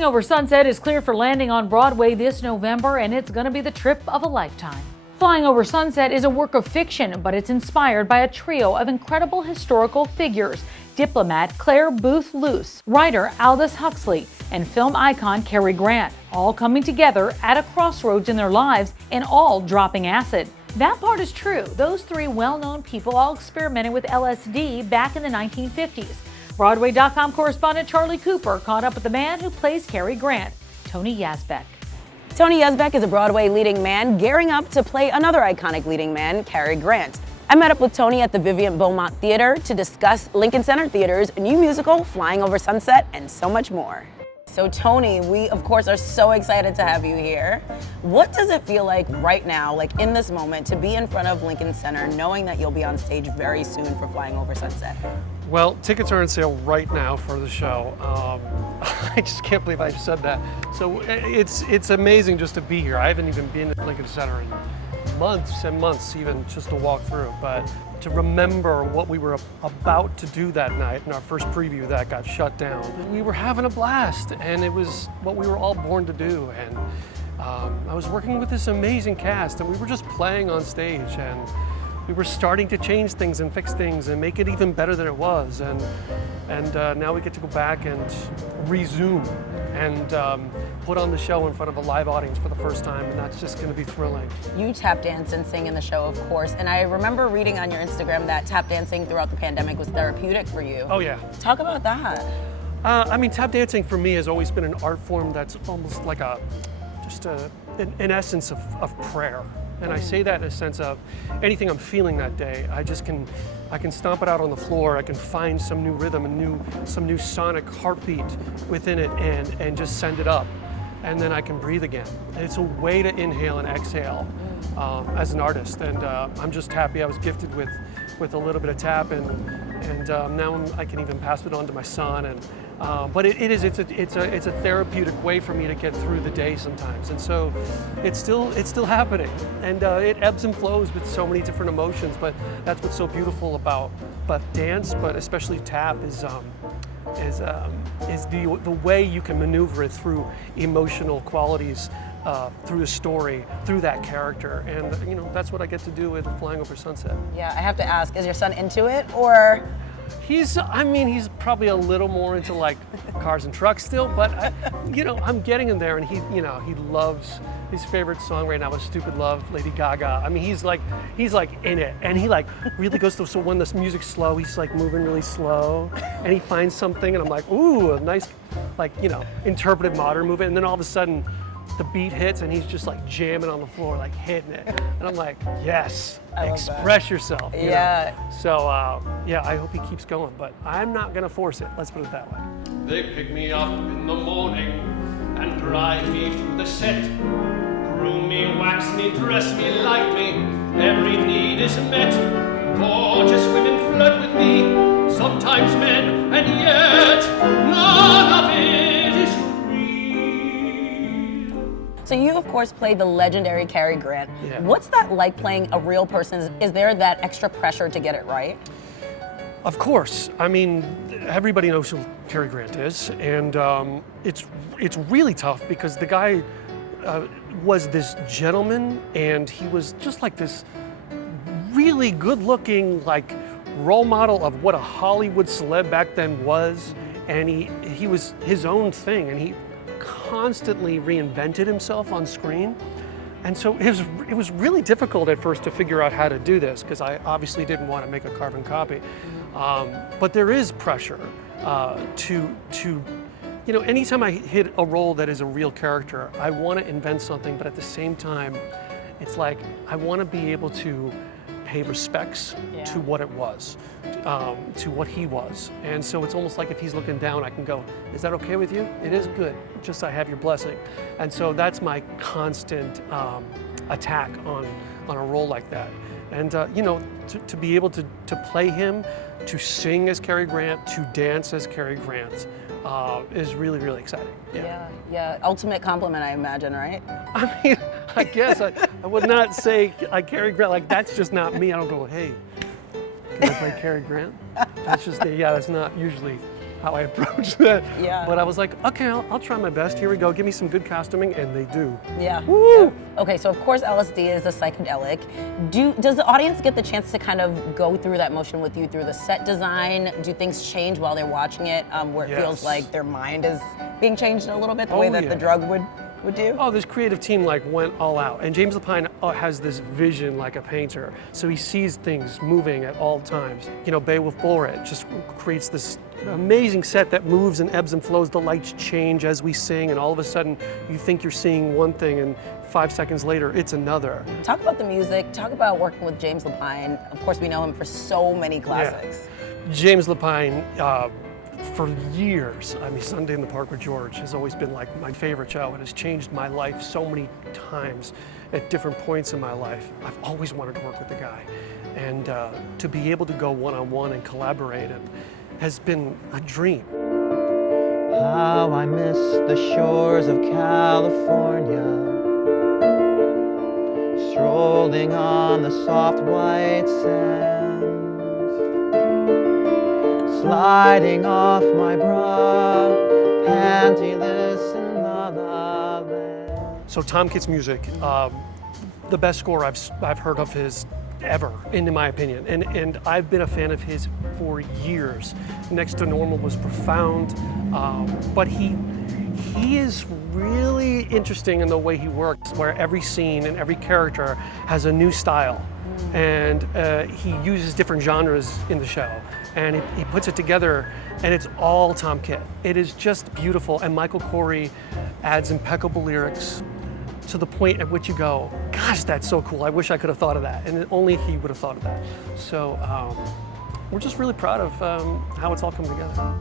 Flying Over Sunset is clear for landing on Broadway this November, and it's going to be the trip of a lifetime. Flying Over Sunset is a work of fiction, but it's inspired by a trio of incredible historical figures: diplomat Clare Boothe Luce, writer Aldous Huxley, and film icon Cary Grant, all coming together at a crossroads in their lives and all dropping acid. That part is true. Those three well-known people all experimented with LSD back in the 1950s. Broadway.com correspondent Charlie Cooper caught up with the man who plays Cary Grant, Tony Yazbeck. Tony Yazbeck is a Broadway leading man gearing up to play another iconic leading man, Cary Grant. I met up with Tony at the Vivian Beaumont Theater to discuss Lincoln Center Theater's new musical, Flying Over Sunset, and so much more. So Tony, we of course are so excited to have you here. What does it feel like right now, like in this moment, to be in front of Lincoln Center, knowing that you'll be on stage very soon for Flying Over Sunset? Well, tickets are on sale right now for the show. I just can't believe I said that. So it's amazing just to be here. I haven't even been at Lincoln Center in months and months, even just to walk through. But to remember what we were about to do that night in our first preview that got shut down, we were having a blast, and it was what we were all born to do. And I was working with this amazing cast, and we were just playing on stage, and we were starting to change things and fix things and make it even better than it was. And now we get to go back and resume and put on the show in front of a live audience for the first time, and that's just going to be thrilling. You tap dance and sing in the show, of course, and I remember reading on your Instagram that tap dancing throughout the pandemic was therapeutic for you. Oh yeah. Talk about that. I mean, tap dancing for me has always been an art form that's almost like an essence of prayer. And I say that in a sense of anything I'm feeling that day, I can stomp it out on the floor. I can find some new rhythm, some new sonic heartbeat within it, and just send it up. And then I can breathe again. And it's a way to inhale and exhale as an artist. And I'm just happy I was gifted with a little bit of tap, and now I can even pass it on to my son. And but it's a therapeutic way for me to get through the day sometimes, and so it's still happening, and it ebbs and flows with so many different emotions. But that's what's so beautiful about dance, but especially tap is the way you can maneuver it through emotional qualities, through a story, through that character, and that's what I get to do with Flying Over Sunset. Yeah, I have to ask, is your son into it, or? He's probably a little more into like cars and trucks still, but I'm getting him there, and he loves, his favorite song right now is "Stupid Love," Lady Gaga. I mean, he's like in it, and he like really goes to, so when the music's slow, he's like moving really slow, and he finds something, and I'm like, ooh, a nice interpretive modern movement, and then all of a sudden the beat hits and he's just like jamming on the floor, like hitting it, and I'm like, yes, express yourself. You know? So yeah, I hope he keeps going, but I'm not gonna force it, let's put it that way. They pick me up in the morning and drive me to the set, groom me, wax me, dress me, light me, every need is met. Gorgeous women flirt with me, sometimes men, and yet none of it is real. So you, of course, played the legendary Cary Grant. Yeah. What's that like playing a real person? Is there that extra pressure to get it right? Of course. I mean, everybody knows who Cary Grant is, and it's really tough because the guy was this gentleman, and he was just like this really good-looking like role model of what a Hollywood celeb back then was, and he was his own thing, and he constantly reinvented himself on screen. And so it was really difficult at first to figure out how to do this, because I obviously didn't want to make a carbon copy. But there is pressure to anytime I hit a role that is a real character, I want to invent something, but at the same time, it's like I want to be able to pay respects to what it was, to what he was. And so it's almost like if he's looking down, I can go, is that okay with you? It is good, just I have your blessing. And so that's my constant attack on a role like that. And to be able to play him, to sing as Cary Grant, to dance as Cary Grant, is really, really exciting. Yeah. Ultimate compliment, I imagine, right? I mean, I guess I would not say Cary Grant, like that's just not me. I don't go, hey, can I play Cary Grant? That's just, that's not usually how I approach that. Yeah. But I was like, okay, I'll try my best. Here we go. Give me some good costuming, and they do. Yeah. Woo! Yeah. Okay, so of course LSD is a psychedelic. Does the audience get the chance to kind of go through that motion with you through the set design? Do things change while they're watching it, where it feels Yes. like their mind is being changed a little bit, the way that the yeah. drug would do? Oh, this creative team like went all out. And James Lapine has this vision like a painter. So he sees things moving at all times. You know, Beowulf Bulret just creates this amazing set that moves and ebbs and flows. The lights change as we sing, and all of a sudden you think you're seeing one thing, and 5 seconds later it's another. Talk about the music, talk about working with James Lapine. Of course, we know him for so many classics. Yeah. James Lapine, for years, I mean, Sunday in the Park with George has always been like my favorite show. It has changed my life so many times at different points in my life. I've always wanted to work with the guy. And to be able to go one-on-one and collaborate has been a dream. How I miss the shores of California, strolling on the soft white sand, sliding off my bra, pantyless in La La Land. So Tom Kitt's music, the best score I've heard of his ever, in my opinion. And I've been a fan of his for years. Next to Normal was profound, but he is really interesting in the way he works, where every scene and every character has a new style. And he uses different genres in the show, and he puts it together, and it's all Tom Kitt. It is just beautiful, and Michael Corey adds impeccable lyrics to the point at which you go, gosh, that's so cool. I wish I could have thought of that, and only he would have thought of that. So we're just really proud of how it's all come together.